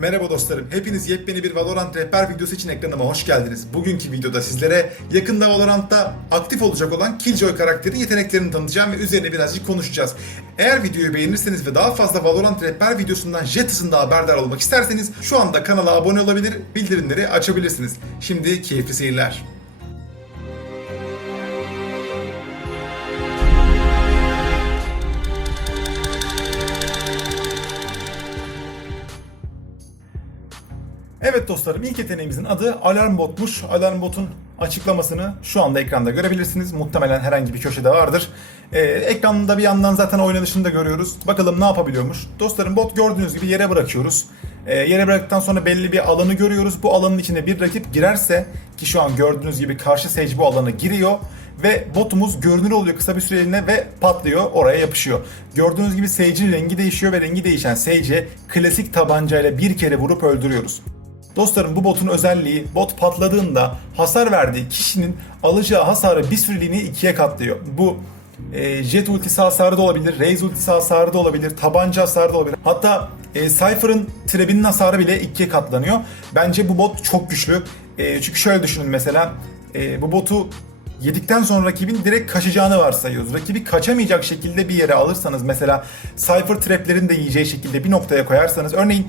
Merhaba dostlarım. Hepiniz yepyeni bir Valorant rehber videosu için ekranıma hoş geldiniz. Bugünkü videoda sizlere yakında Valorant'ta aktif olacak olan Killjoy karakterinin yeteneklerini tanıtacağım ve üzerine birazcık konuşacağız. Eğer videoyu beğenirseniz ve daha fazla Valorant rehber videosundan jet hızında haberdar olmak isterseniz şu anda kanala abone olabilir, bildirimleri açabilirsiniz. Şimdi keyifli seyirler. Evet dostlarım ilk yeteneğimizin adı Alarm Bot'muş. Alarm Bot'un açıklamasını şu anda ekranda görebilirsiniz. Muhtemelen herhangi bir köşede vardır. Ee, ekranında bir yandan zaten oynanışını da görüyoruz. Bakalım ne yapabiliyormuş. Dostlarım bot gördüğünüz gibi yere bırakıyoruz. Ee, yere bıraktıktan sonra belli bir alanı görüyoruz. Bu alanın içine bir rakip girerse ki şu an gördüğünüz gibi karşı Sage bu alana giriyor ve botumuz görünür oluyor kısa bir süreliğine ve patlıyor oraya yapışıyor. Gördüğünüz gibi Sage'in rengi değişiyor ve rengi değişen Sage'e klasik tabancayla bir kere vurup öldürüyoruz. Dostlarım bu botun özelliği bot patladığında hasar verdiği kişinin alacağı hasarı bir süreliğine ikiye katlıyor. Bu e, jet ultisi hasarı da olabilir, Raze ultisi hasarı da olabilir, tabanca hasarı da olabilir. Hatta e, Cypher'ın trebinin hasarı bile ikiye katlanıyor. Bence bu bot çok güçlü. E, çünkü şöyle düşünün mesela e, bu botu yedikten sonra rakibin direkt kaçacağını varsayıyoruz. Rakibi kaçamayacak şekilde bir yere alırsanız mesela Cypher traplerini de yiyeceği şekilde bir noktaya koyarsanız örneğin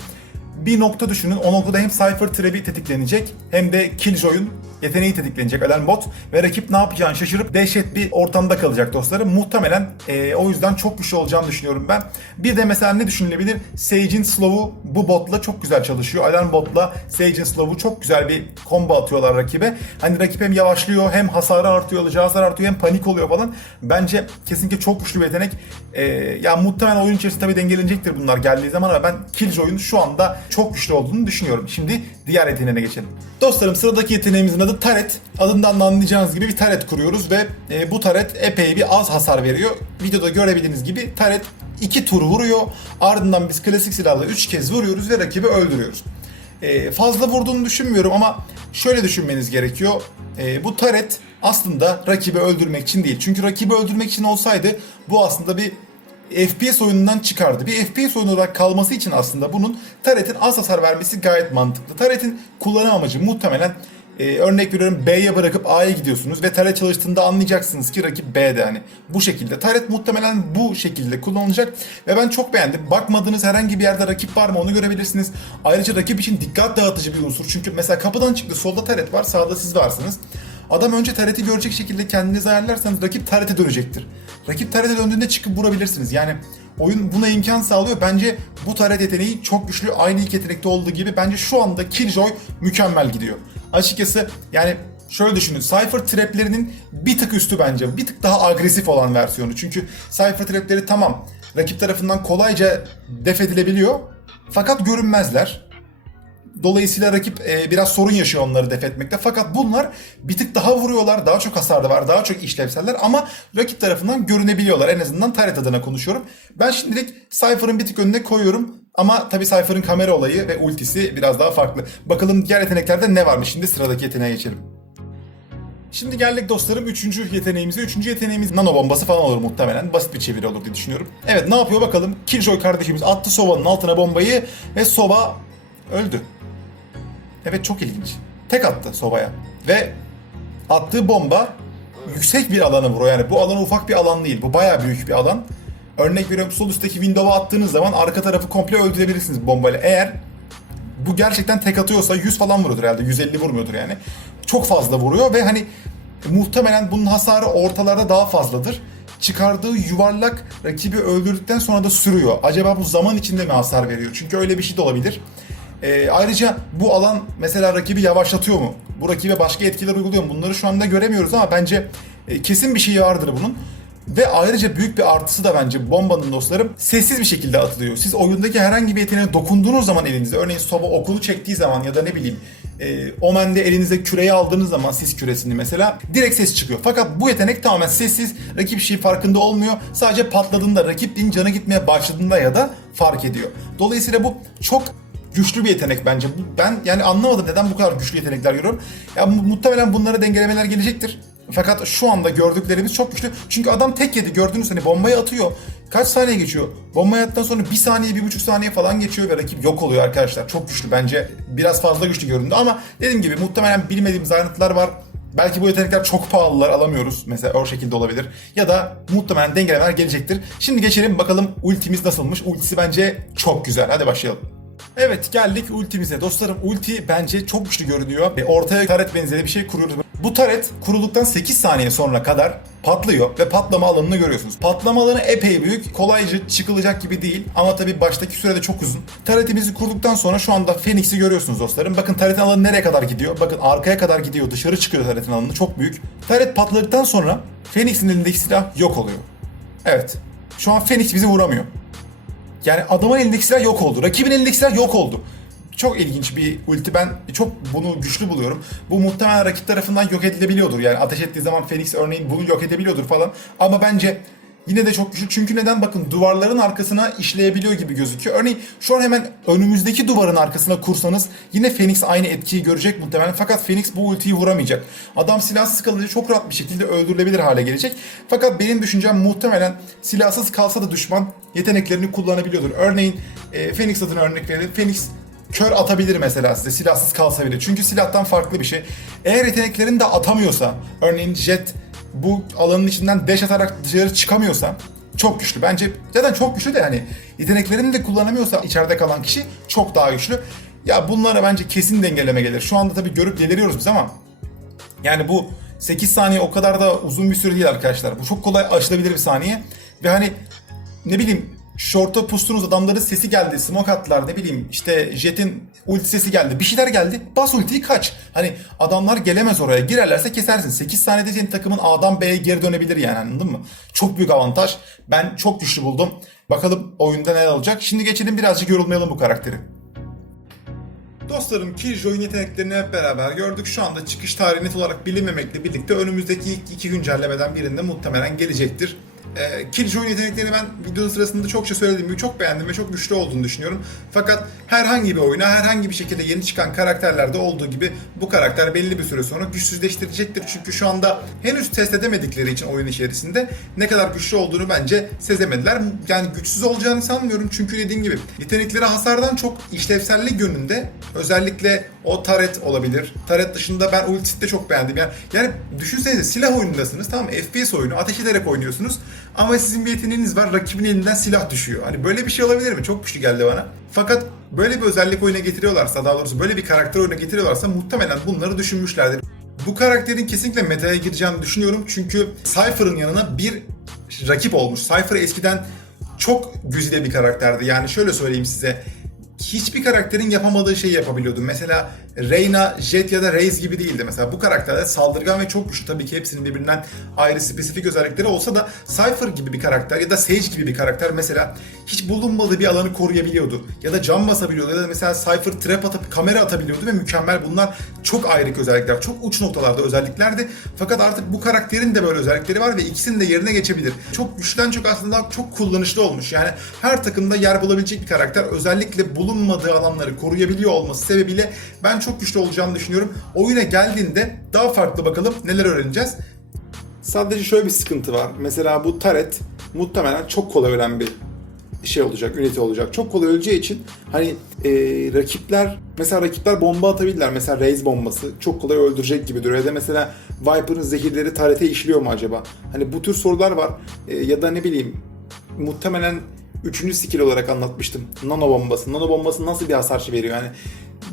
bir nokta düşünün. O noktada hem Cypher Trap'i tetiklenecek hem de Killjoy'un yeteneği tetiklenecek Alarm Bot ve rakip ne yapacağını şaşırıp dehşet bir ortamda kalacak dostlarım. Muhtemelen e, o yüzden çok güçlü olacağını düşünüyorum ben. Bir de mesela ne düşünülebilir? Sage'in slow'u bu botla çok güzel çalışıyor. Alarm Bot'la Sage'in slow'u çok güzel bir combo atıyorlar rakibe. Hani rakip hem yavaşlıyor hem hasarı artıyor, alacağı hasar artıyor hem panik oluyor falan. Bence kesinlikle çok güçlü bir yetenek. E, ya muhtemelen oyun içerisinde tabii dengelenecektir bunlar geldiği zaman ama ben Killjoy'un şu anda çok güçlü olduğunu düşünüyorum. Şimdi diğer yeteneğine geçelim. Dostlarım sıradaki yeteneğimizin adı Taret. Adından da anlayacağınız gibi bir taret kuruyoruz ve e, bu taret epey bir az hasar veriyor. Videoda görebildiğiniz gibi taret 2 tur vuruyor. Ardından biz klasik silahla 3 kez vuruyoruz ve rakibi öldürüyoruz. E, fazla vurduğunu düşünmüyorum ama şöyle düşünmeniz gerekiyor. E, bu taret aslında rakibi öldürmek için değil. Çünkü rakibi öldürmek için olsaydı bu aslında bir FPS oyunundan çıkardı. Bir FPS oyunu olarak kalması için aslında bunun Taret'in az hasar vermesi gayet mantıklı. Taret'in kullanım amacı muhtemelen e, örnek veriyorum B'ye bırakıp A'ya gidiyorsunuz ve Taret çalıştığında anlayacaksınız ki rakip B'de hani bu şekilde. Taret muhtemelen bu şekilde kullanılacak ve ben çok beğendim. Bakmadığınız herhangi bir yerde rakip var mı onu görebilirsiniz. Ayrıca rakip için dikkat dağıtıcı bir unsur. Çünkü mesela kapıdan çıktı solda Taret var sağda siz varsınız. Adam önce tareti görecek şekilde kendinizi ayarlarsanız rakip tarete dönecektir. Rakip tarete döndüğünde çıkıp vurabilirsiniz. Yani oyun buna imkan sağlıyor. Bence bu taret yeteneği çok güçlü. Aynı ilk yetenekte olduğu gibi bence şu anda Killjoy mükemmel gidiyor. Açıkçası yani şöyle düşünün. Cypher traplerinin bir tık üstü bence. Bir tık daha agresif olan versiyonu. Çünkü Cypher trapleri tamam rakip tarafından kolayca def edilebiliyor. Fakat görünmezler. Dolayısıyla rakip e, biraz sorun yaşıyor onları def etmekte. Fakat bunlar bir tık daha vuruyorlar. Daha çok hasar da var. Daha çok işlevseller ama rakip tarafından görünebiliyorlar. En azından taret adına konuşuyorum. Ben şimdilik Cypher'ın bir tık önüne koyuyorum. Ama tabii Cypher'ın kamera olayı ve ultisi biraz daha farklı. Bakalım diğer yeteneklerde ne varmış. Şimdi sıradaki yeteneğe geçelim. Şimdi geldik dostlarım 3. yeteneğimize. 3. yeteneğimiz nano bombası falan olur muhtemelen. Basit bir çeviri olur diye düşünüyorum. Evet ne yapıyor bakalım. Killjoy kardeşimiz attı Sova'nın altına bombayı ve Sova öldü. Evet çok ilginç. Tek attı Sova'ya. Ve attığı bomba yüksek bir alana vuruyor. Yani bu alan ufak bir alan değil. Bu bayağı büyük bir alan. Örnek veriyorum sol üstteki window'a attığınız zaman arka tarafı komple öldürebilirsiniz bombayla. Eğer bu gerçekten tek atıyorsa 100 falan vuruyordur herhalde. 150 vurmuyordur yani. Çok fazla vuruyor ve hani muhtemelen bunun hasarı ortalarda daha fazladır. Çıkardığı yuvarlak rakibi öldürdükten sonra da sürüyor. Acaba bu zaman içinde mi hasar veriyor? Çünkü öyle bir şey de olabilir. Ee, ayrıca bu alan mesela rakibi yavaşlatıyor mu? Bu rakibe başka etkiler uyguluyor mu? Bunları şu anda göremiyoruz ama bence e, kesin bir şey vardır bunun. Ve ayrıca büyük bir artısı da bence bombanın dostlarım sessiz bir şekilde atılıyor. Siz oyundaki herhangi bir yeteneğe dokunduğunuz zaman elinizde örneğin soba okulu çektiği zaman ya da ne bileyim e, Omen'de elinize küreyi aldığınız zaman sis küresini mesela direkt ses çıkıyor. Fakat bu yetenek tamamen sessiz. Rakip şey farkında olmuyor. Sadece patladığında rakibin canı gitmeye başladığında ya da fark ediyor. Dolayısıyla bu çok güçlü bir yetenek bence. Ben yani anlamadım neden bu kadar güçlü yetenekler görüyorum. Ya mu- muhtemelen bunlara dengelemeler gelecektir. Fakat şu anda gördüklerimiz çok güçlü. Çünkü adam tek yedi gördüğünüz hani bombayı atıyor. kaç saniye geçiyor? Bomba yattıktan sonra bir saniye, bir buçuk saniye falan geçiyor ve rakip yok oluyor arkadaşlar. Çok güçlü bence. Biraz fazla güçlü göründü ama dediğim gibi muhtemelen bilmediğimiz ayrıntılar var. Belki bu yetenekler çok pahalılar alamıyoruz. Mesela o şekilde olabilir. Ya da muhtemelen dengelemeler gelecektir. Şimdi geçelim bakalım ultimiz nasılmış. Ultisi bence çok güzel. Hadi başlayalım. Evet geldik ultimize. Dostlarım ulti bence çok güçlü görünüyor. Ve ortaya taret benzeri bir şey kuruyoruz. Bu taret kurulduktan 8 saniye sonra kadar patlıyor ve patlama alanını görüyorsunuz. Patlama alanı epey büyük, kolayca çıkılacak gibi değil ama tabii baştaki sürede çok uzun. Taretimizi kurduktan sonra şu anda Phoenix'i görüyorsunuz dostlarım. Bakın taretin alanı nereye kadar gidiyor? Bakın arkaya kadar gidiyor, dışarı çıkıyor taretin alanı çok büyük. Taret patladıktan sonra Phoenix'in elindeki silah yok oluyor. Evet, şu an Phoenix bizi vuramıyor. Yani adamın elindeki silah yok oldu. Rakibin elindeki silah yok oldu. Çok ilginç bir ulti. Ben çok bunu güçlü buluyorum. Bu muhtemelen rakip tarafından yok edilebiliyordur. Yani ateş ettiği zaman Phoenix örneğin bunu yok edebiliyordur falan. Ama bence yine de çok güçlü. Çünkü neden? Bakın duvarların arkasına işleyebiliyor gibi gözüküyor. Örneğin şu an hemen önümüzdeki duvarın arkasına kursanız yine Phoenix aynı etkiyi görecek muhtemelen. Fakat Phoenix bu ultiyi vuramayacak. Adam silahsız kalınca çok rahat bir şekilde öldürülebilir hale gelecek. Fakat benim düşüncem muhtemelen silahsız kalsa da düşman yeteneklerini kullanabiliyordur. Örneğin e, Phoenix adına örnek verelim. Phoenix kör atabilir mesela size silahsız kalsa bile. Çünkü silahtan farklı bir şey. Eğer yeteneklerini de atamıyorsa, örneğin Jet bu alanın içinden dash atarak dışarı çıkamıyorsa çok güçlü. Bence zaten çok güçlü de hani yeteneklerini de kullanamıyorsa içeride kalan kişi çok daha güçlü. Ya bunlara bence kesin dengeleme gelir. Şu anda tabii görüp deliriyoruz biz ama yani bu 8 saniye o kadar da uzun bir süre değil arkadaşlar. Bu çok kolay aşılabilir bir saniye. Ve hani ne bileyim short'a pustunuz adamların sesi geldi. Smoke attılar ne bileyim işte Jet'in ulti sesi geldi. Bir şeyler geldi. Bas ultiyi kaç. Hani adamlar gelemez oraya. Girerlerse kesersin. 8 saniyede senin takımın A'dan B'ye geri dönebilir yani anladın mı? Çok büyük avantaj. Ben çok güçlü buldum. Bakalım oyunda neler olacak. Şimdi geçelim birazcık yorulmayalım bu karakteri. Dostlarım Killjoy'un yeteneklerini hep beraber gördük. Şu anda çıkış tarihi net olarak bilinmemekle birlikte önümüzdeki ilk iki güncellemeden birinde muhtemelen gelecektir. Ee, Killjoy'un yeteneklerini ben videonun sırasında çokça söylediğim çok beğendim ve çok güçlü olduğunu düşünüyorum. Fakat herhangi bir oyuna herhangi bir şekilde yeni çıkan karakterlerde olduğu gibi bu karakter belli bir süre sonra güçsüzleştirecektir. Çünkü şu anda henüz test edemedikleri için oyun içerisinde ne kadar güçlü olduğunu bence sezemediler. Yani güçsüz olacağını sanmıyorum çünkü dediğim gibi yetenekleri hasardan çok işlevsellik yönünde özellikle o taret olabilir. Taret dışında ben ultisi de çok beğendim. Yani, yani düşünsenize silah oyunundasınız tamam mı? FPS oyunu ateş ederek oynuyorsunuz ama sizin bir yeteneğiniz var rakibin elinden silah düşüyor. Hani böyle bir şey olabilir mi? Çok güçlü geldi bana. Fakat böyle bir özellik oyuna getiriyorlarsa daha doğrusu böyle bir karakter oyuna getiriyorlarsa muhtemelen bunları düşünmüşlerdir. Bu karakterin kesinlikle meta'ya gireceğini düşünüyorum. Çünkü Cypher'ın yanına bir rakip olmuş. Cypher eskiden çok güzide bir karakterdi. Yani şöyle söyleyeyim size. Hiçbir karakterin yapamadığı şeyi yapabiliyordu. Mesela Reyna, Jet ya da Raze gibi değildi. Mesela bu karakterler saldırgan ve çok güçlü. Tabii ki hepsinin birbirinden ayrı spesifik özellikleri olsa da Cypher gibi bir karakter ya da Sage gibi bir karakter mesela hiç bulunmadığı bir alanı koruyabiliyordu. Ya da cam basabiliyordu ya da mesela Cypher trap atıp kamera atabiliyordu ve mükemmel bunlar çok ayrı özellikler. Çok uç noktalarda özelliklerdi. Fakat artık bu karakterin de böyle özellikleri var ve ikisinin de yerine geçebilir. Çok güçten çok aslında çok kullanışlı olmuş. Yani her takımda yer bulabilecek bir karakter. Özellikle bulunmadığı alanları koruyabiliyor olması sebebiyle ben çok güçlü olacağını düşünüyorum. Oyuna geldiğinde daha farklı bakalım neler öğreneceğiz. Sadece şöyle bir sıkıntı var. Mesela bu taret muhtemelen çok kolay ölen bir şey olacak, ünite olacak. Çok kolay öleceği için hani e, rakipler mesela rakipler bomba atabilirler. Mesela Raze bombası çok kolay öldürecek gibi duruyor. Ya da mesela Viper'ın zehirleri tarete işliyor mu acaba? Hani bu tür sorular var. E, ya da ne bileyim muhtemelen üçüncü skill olarak anlatmıştım. Nano bombası. Nano bombası nasıl bir hasar veriyor? Yani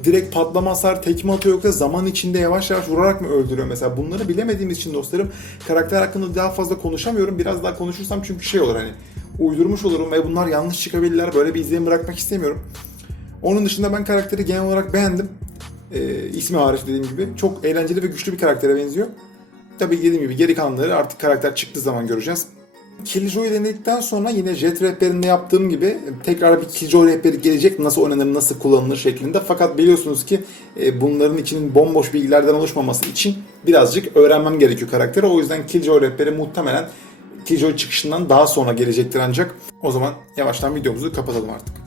direkt patlama hasar tekme atıyor yoksa zaman içinde yavaş yavaş vurarak mı öldürüyor mesela? Bunları bilemediğimiz için dostlarım karakter hakkında daha fazla konuşamıyorum. Biraz daha konuşursam çünkü şey olur hani uydurmuş olurum ve bunlar yanlış çıkabilirler. Böyle bir izlenim bırakmak istemiyorum. Onun dışında ben karakteri genel olarak beğendim. Ee, ismi hariç dediğim gibi. Çok eğlenceli ve güçlü bir karaktere benziyor. Tabii dediğim gibi geri kalanları artık karakter çıktığı zaman göreceğiz. Killjoy denedikten sonra yine Jet rehberinde yaptığım gibi tekrar bir Killjoy rehberi gelecek nasıl oynanır, nasıl kullanılır şeklinde. Fakat biliyorsunuz ki e, bunların içinin bomboş bilgilerden oluşmaması için birazcık öğrenmem gerekiyor karakteri. O yüzden Killjoy rehberi muhtemelen Killjoy çıkışından daha sonra gelecektir ancak. O zaman yavaştan videomuzu kapatalım artık.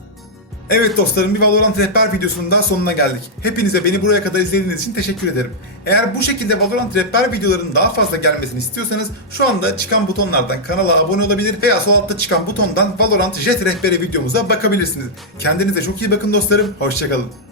Evet dostlarım bir Valorant rehber videosunun daha sonuna geldik. Hepinize beni buraya kadar izlediğiniz için teşekkür ederim. Eğer bu şekilde Valorant rehber videolarının daha fazla gelmesini istiyorsanız şu anda çıkan butonlardan kanala abone olabilir veya sol altta çıkan butondan Valorant Jet rehberi videomuza bakabilirsiniz. Kendinize çok iyi bakın dostlarım. Hoşçakalın.